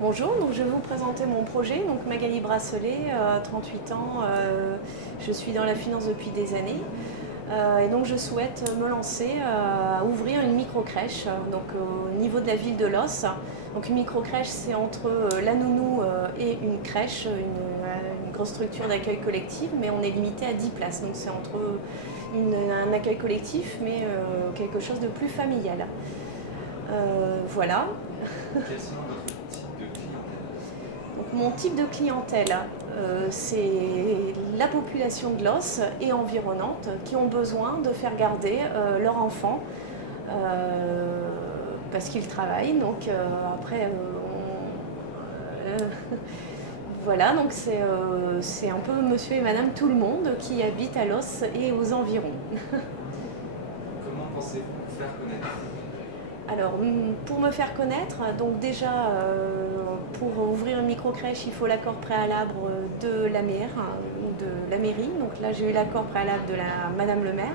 Bonjour, donc je vais vous présenter mon projet. Donc Magali Brasselet, 38 ans, je suis dans la finance depuis des années. Et donc je souhaite me lancer à ouvrir une micro-crèche donc au niveau de la ville de Los. Donc une micro-crèche, c'est entre la nounou et une crèche, une grosse structure d'accueil collectif, mais on est limité à 10 places. Donc c'est entre un accueil collectif, mais quelque chose de plus familial. Voilà. Quels sont votre type de clientèle? Donc, mon type de clientèle, c'est la population de Los et environnante qui ont besoin de faire garder leur enfant parce qu'ils travaillent. Donc après, voilà, donc c'est un peu monsieur et madame tout le monde qui habitent à Los et aux environs. Comment pensez-vous faire connaître? Alors, pour me faire connaître, donc déjà, pour ouvrir une micro-crèche, il faut l'accord préalable de la maire, ou de la mairie. Donc là, j'ai eu l'accord préalable de la Madame le maire,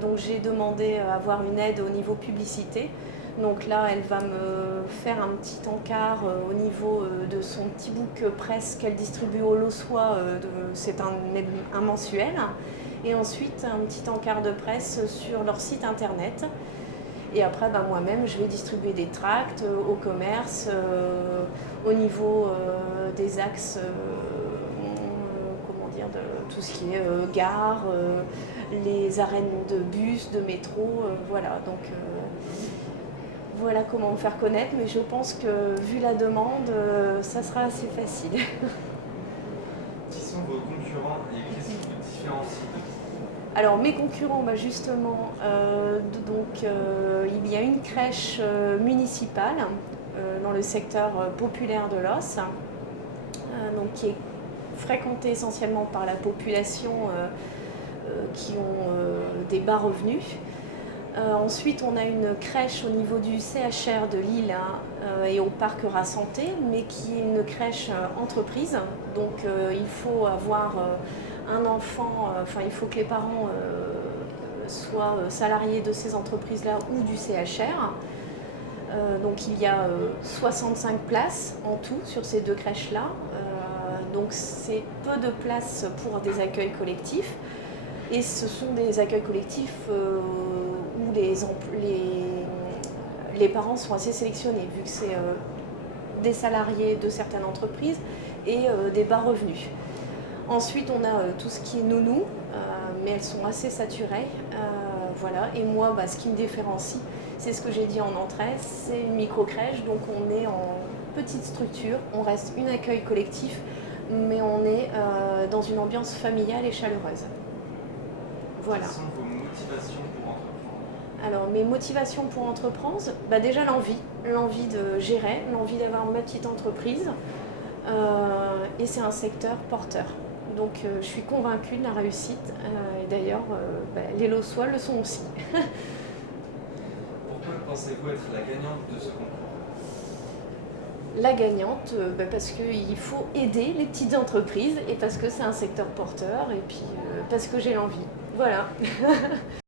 donc j'ai demandé à avoir une aide au niveau publicité. Donc là, elle va me faire un petit encart au niveau de son petit book presse qu'elle distribue au Lossois. C'est un mensuel. Et ensuite, un petit encart de presse sur leur site internet. Et après, moi-même, je vais distribuer des tracts au commerce, au niveau des axes, comment dire, de tout ce qui est gare, les arènes de bus, de métro, voilà. Donc voilà comment me faire connaître, mais je pense que vu la demande, ça sera assez facile. Qui sont vos concurrents et qu'est-ce qui vous différencie d'eux? Alors mes concurrents, justement, il y a une crèche municipale dans le secteur populaire de Los, donc qui est fréquentée essentiellement par la population qui ont des bas revenus. Ensuite, on a une crèche au niveau du CHR de Lille et au parc Rasanté, mais qui est une crèche entreprise. Donc il faut avoir un enfant, il faut que les parents soient salariés de ces entreprises-là ou du CHR. Donc il y a 65 places en tout sur ces deux crèches-là. Donc c'est peu de places pour des accueils collectifs. Et ce sont des accueils collectifs où les parents sont assez sélectionnés, vu que c'est des salariés de certaines entreprises et des bas revenus. Ensuite, on a tout ce qui est nounou, mais elles sont assez saturées. Voilà. Et moi, ce qui me différencie, c'est ce que j'ai dit en entrée, c'est une micro-crèche, donc on est en petite structure, on reste un accueil collectif, mais on est dans une ambiance familiale et chaleureuse. Voilà. Quelles sont vos motivations pour entreprendre? Alors mes motivations pour entreprendre, déjà l'envie de gérer, l'envie d'avoir ma petite entreprise, et c'est un secteur porteur. Donc je suis convaincue de la réussite, et d'ailleurs les Lossois le sont aussi. Pourquoi pensez-vous être la gagnante de ce concours? La gagnante, parce qu'il faut aider les petites entreprises et parce que c'est un secteur porteur et puis parce que j'ai l'envie. Voilà.